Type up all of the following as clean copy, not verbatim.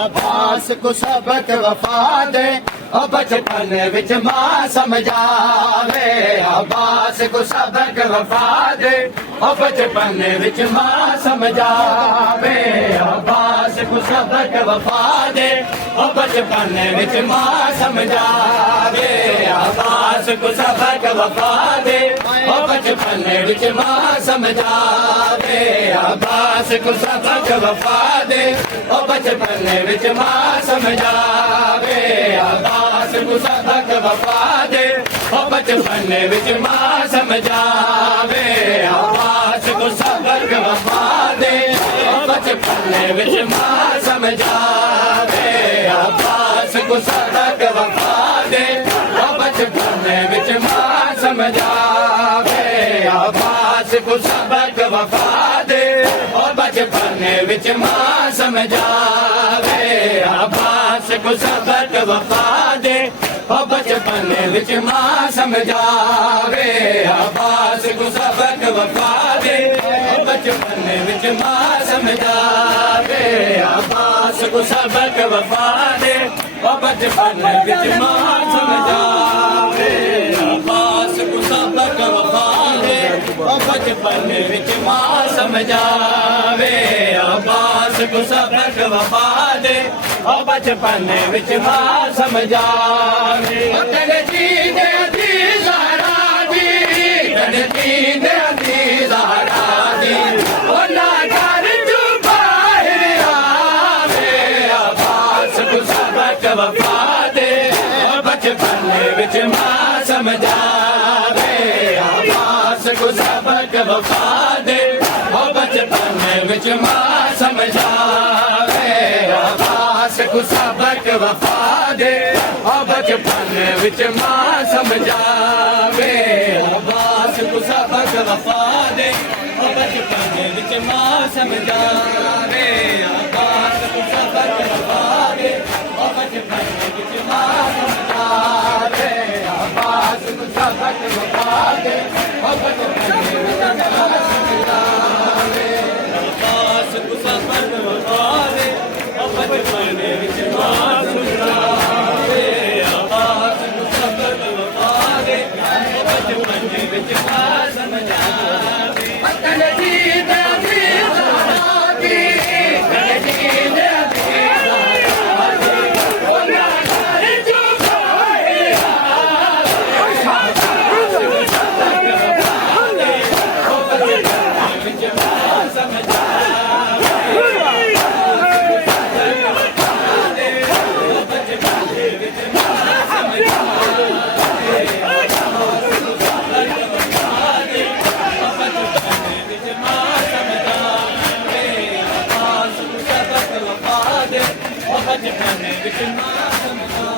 अब्बास को सबक वफा दे और बचपन विच मां समझावे। अब्बास को सबक वफा दे और बचपन विच मां समझावे। अब्बास को सबक वफा दे और बचपन विच मां समझावे। अब्बास को सबक वफा दे और बचपन विच मां समझावे। अब्बास को सबक वफा दे और बचपन विच मां समझावे। अब्बास को सबक वफा दे और बचपन विच मां समझावे। अब्बास को सबक वफा दे और बचपन विच मां समझावे। अब्बास को सबक वफा दे और बचपन विच मां समझावे। अब्बास को सबक वफा दे और बचपन विच मां समझावे। अब्बास को सबक वफा दे और बचपन विच मां समझावे। अब्बास को सबक वफा दे और बचपन विच मां समझावे। अब्बास को सबक वफा दे और बचपन विच मां समझावे। अब्बास को सबक वफा दे और बचपन विच मां समझावे। अब्बास को सबक वफा दे और बचपन विच मां समझावे। वफा दे और बचपन विच मां समझावे। अब्बास को सबक वफा दे और बचपन विच मां समझावे। अब्बास को सबक वफा दे और बचपन विच मां समझावे। अब्बास को सबक वफा दे और बचपन विच मां समझावे। अब्बास को सबक वफा दे और बचपन विच मां समझावे। अब्बास को सबक वफा दे और बचपन विच मां समझावे। अब्बास को सबक ਬਚਪਨ ਵਿੱਚ ਮਾਂ ਸਮਝਾ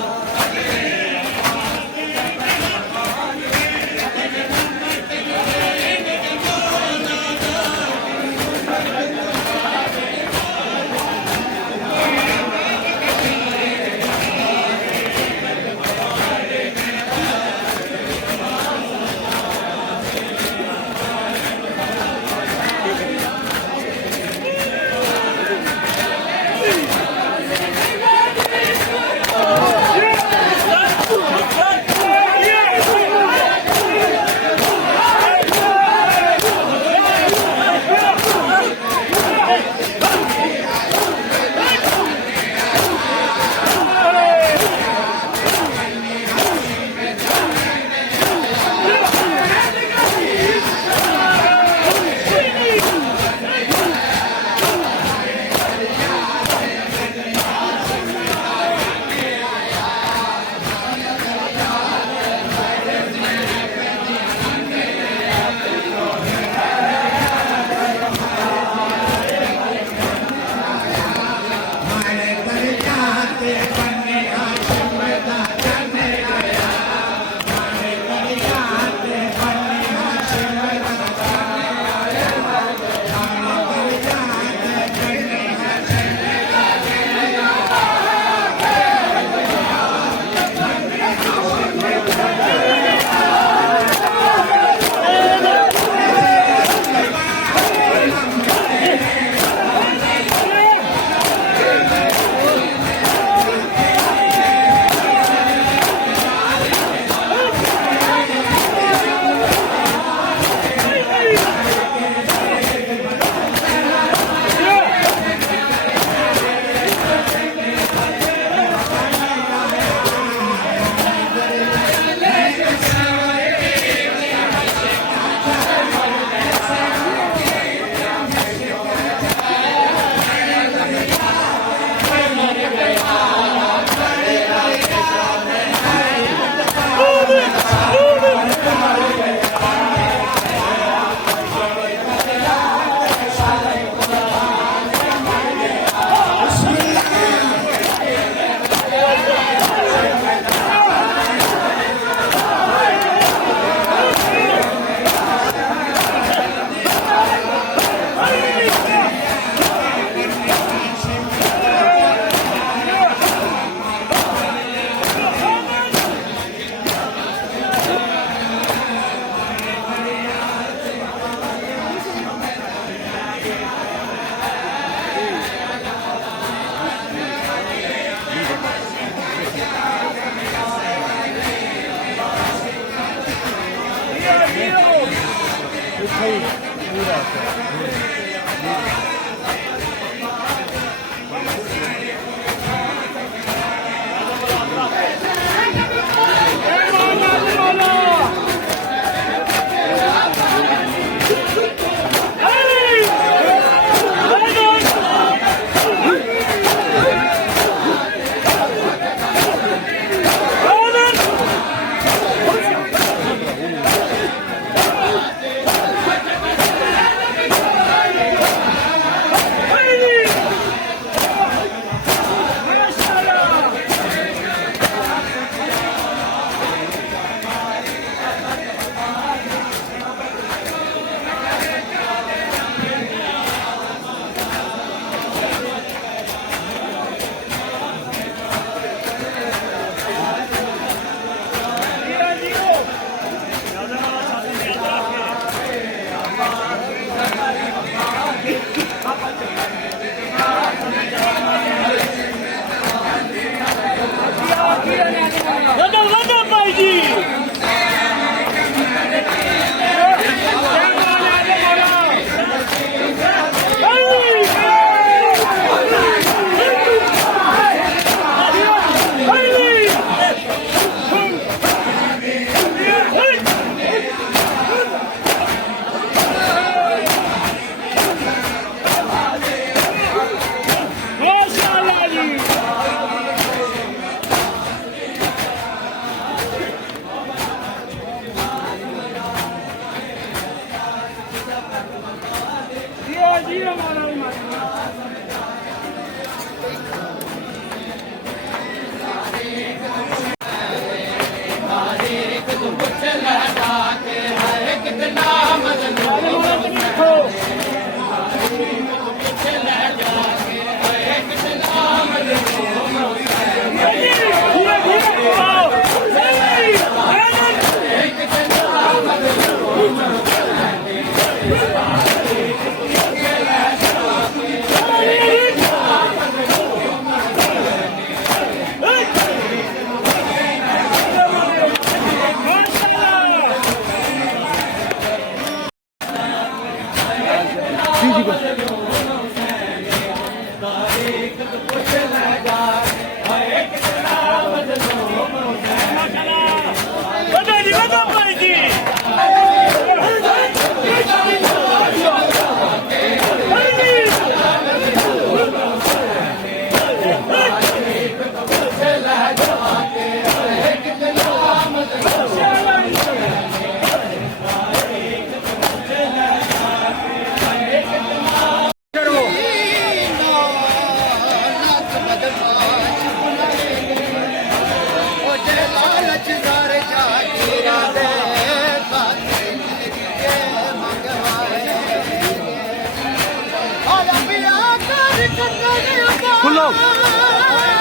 खोलो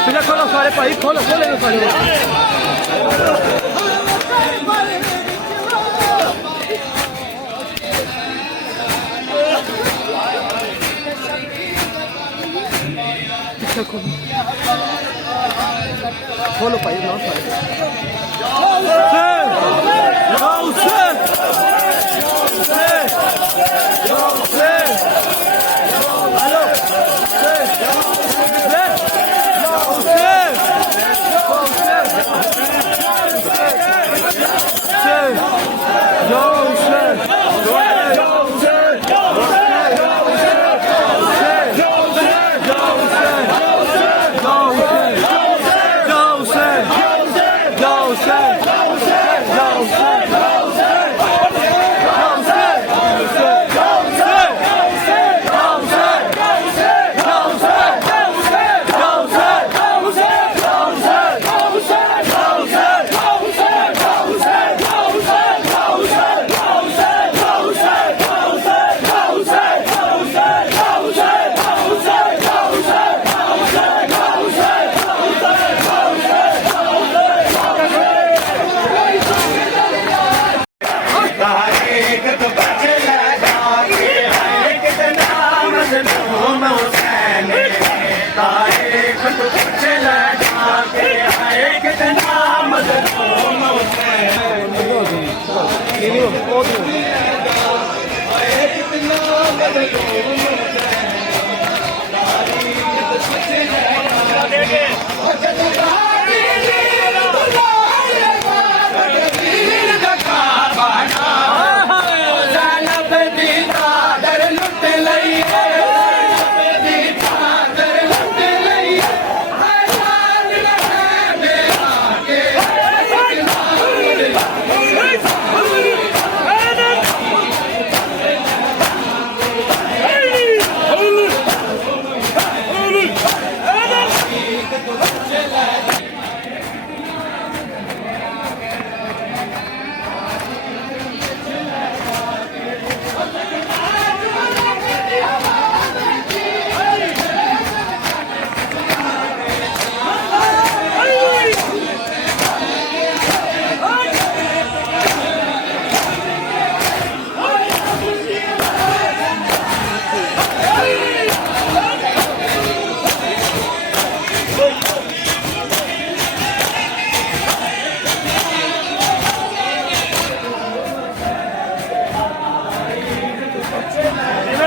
पिछले खोलो सारे भाई खोलो खोले सारे खोलो भाई ना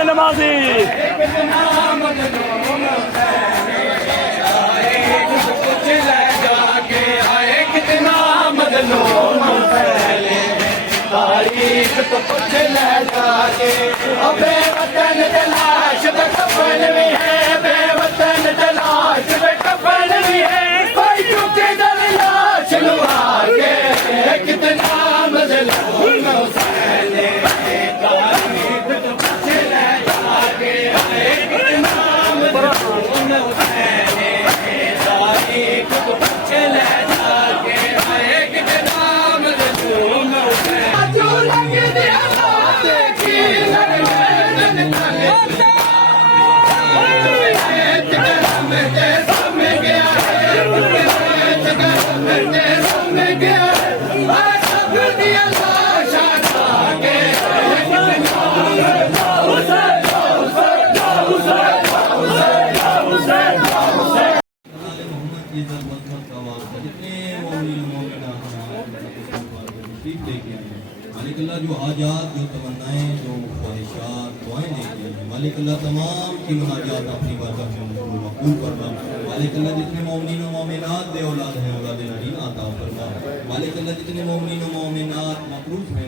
नमाजी तारीख तो कुछ ले जाके बेवतन तलाश में कफन भी है बेवतन तलाश में कफन भी है कोई चुके दल लाश लुहा के कितना मजलूम हुसैन तारीख तो कुछ ले जाके कितना मजलूम हुसैन तारीख तो कुछ ले जाके कितना मजलूम हुसैन जो आजाद जो तमन्नाएं जो ख्वाहिशात दुआएं लेके आए। मालिक अल्लाह तमाम की मुनाजात अपनी बारगाह में मकबूल फरमा। मालिक अल्लाह जितने मोमिनीन व मोमिनात बे औलाद हैं औलाद नबी अता फरमा। मालिक अल्लाह जितने मोमिनीन व मोमिनात मकरूज हैं